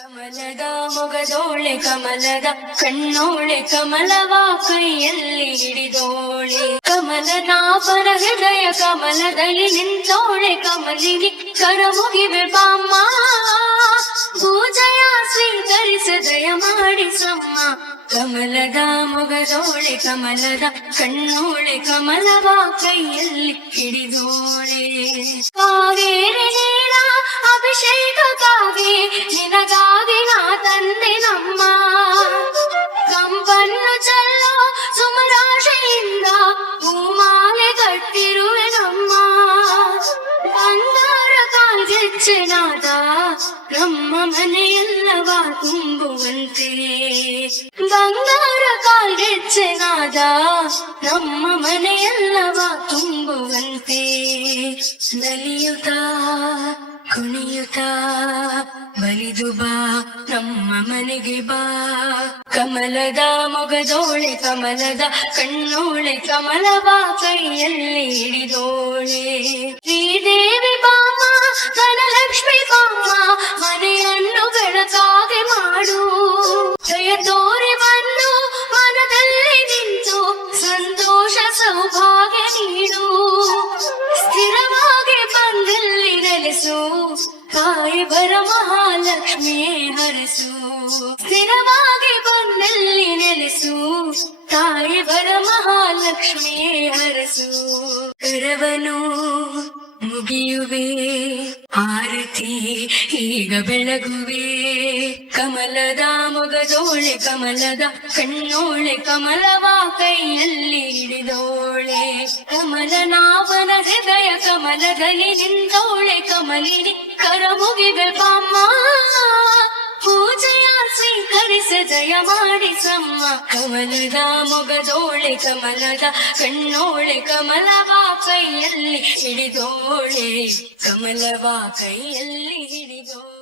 ಕಮಲದ ಮೊಗದೋಳೆ ಕಮಲದ ಕಣ್ಣೋಳೆ ಕಮಲವ ಕೈಯಲ್ಲಿ ಹಿಡಿದೋಳೆ ಕಮಲನಾಭನ ಹೃದಯ ಕಮಲದಲ್ಲಿ ನಿಂತೋಳೆ ಕಮಲಿನಿ ಕರ ಮುಗಿವೆ ಬಾಮ್ಮ ಪೂಜೆಯ ಸ್ವೀಕರಿಸ ದಯ ಮಾಡಿಸಮ್ಮ ಕಮಲದ ಮೊಗದೋಳೆ ಕಮಲದ ಕಣ್ಣೋಳೆ ಕಮಲವ ಕೈಯಲ್ಲಿ ಹಿಡಿದೋಳೆ ಕಾವೇರಿ ನೀರ ಅಭಿಷೇಕಕ್ಕಾಗಿ ನಿನಗಾಗಿ ನಾ ತಂದೆ ನಮ್ಮ ಕಂಪನ್ನು ಚೆಲ್ಲೋ ಸುಮರಾಶೆಯಿಂದ ಹೂಮಾಲೆ ಕಟ್ಟಿರುವೆ ನಮ್ಮ ಬಂಗಾರ ಕಾಲ್ಗೆಚ್ಚನಾದ ನಮ್ಮ ಮನೆಯೆಲ್ಲವ ತುಂಬುವಂತೆ ಬಂಗಾರ ಕಾಲ್ಗೆಚ್ಚನಾದ ನಮ್ಮ ಮನೆಯೆಲ್ಲವ ತುಂಬುವಂತೆ ನಲಿಯುತ್ತಾ ಕುಣಿಯುತ್ತಾ ಬಲಿದು ಬಾ ನಮ್ಮ ಮನೆಗೆ ಬಾ ಕಮಲದ ಮೊಗದೋಳೆ ಕಮಲದ ಕಣ್ಣೋಳೆ ಕಮಲವ ಕೈಯಲ್ಲಿ ಹಿಡಿದೋಳೆ ಶ್ರೀದೇವಿ ಬಾಮ ಧನಲಕ್ಷ್ಮಿ ಬಾಮ ಮನೆಯನ್ನು ಬೆಳಕಾಗೆ ಮಾಡು ಜಯ ತೋರಿ ಬಂದು ಮನದಲ್ಲಿ ನಿಂತು ಸಂತೋಷ ಸೌಭಾಗ್ಯ ನೀಡು ಸ್ಥಿರವಾಗಿ ಬಂದಲ್ಲಿ ನೆಲೆಸು ತಾಯಿ ಬರ ಮಹಾಲಕ್ಷ್ಮಿ ಹರಸು ಸ್ಥಿರವಾಗಿ ಬಂದಲ್ಲಿ ನೆಲೆಸು ತಾಯಿ ಬರ ಮಹಾಲಕ್ಷ್ಮಿ ಹರಸು ಕರವನು ಮುಗಿಯುವೆ ಆರತಿ ಈಗ ಬೆಳಗುವೆ ಕಮಲದ ಮೊಗದೋಳೆ ಕಮಲದ ಕಣ್ಣೋಳೆ ಕಮಲವ ಕೈಯಲ್ಲಿ ಹಿಡಿದೋಳೆ ಕಮಲನಾಭನ ಹೃದಯ ಕಮಲದಲ್ಲಿ ನಿಂತೋಳೆ ಕಮಲಿನಿ ಕರ ಮುಗಿವೆ ಬಾಮ್ಮ ಪೂಜೆಯ ಸ್ವೀಕರಿಸ ಜಯ ಮಾಡಿಸಮ್ಮ ಕಮಲದ ಮೊಗದೋಳೆ ಕಮಲದ ಕಣ್ಣೋಳೆ ಕಮಲವ ಕೈಯಲ್ಲಿ ಹಿಡಿದೋಳೆ ಕಮಲವ ಕೈಯಲ್ಲಿ ಹಿಡಿದೋಳೆ